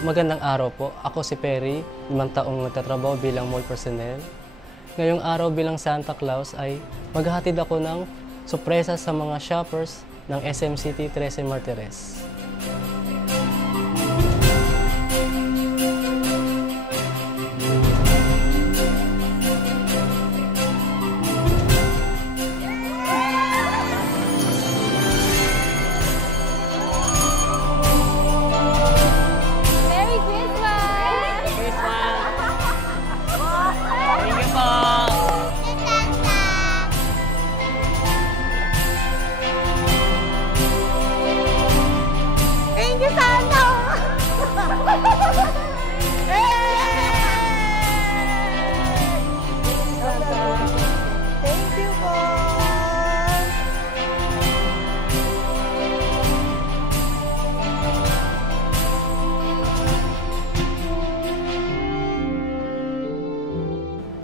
Magandang araw po. Ako si Perry, 5 taong nagtatrabaho bilang mall personnel. Ngayong araw bilang Santa Claus ay maghahatid ako ng sorpresa sa mga shoppers ng SM City 13 Martires.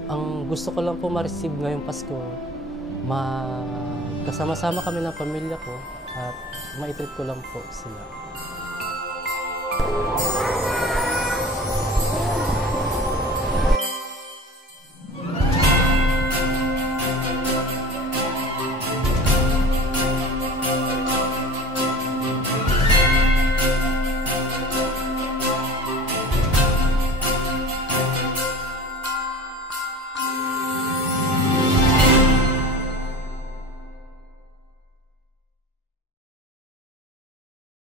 Ang gusto ko lang po ma-receive ngayong Pasko, kasama-sama kami ng pamilya ko at ma-treat ko lang po sila.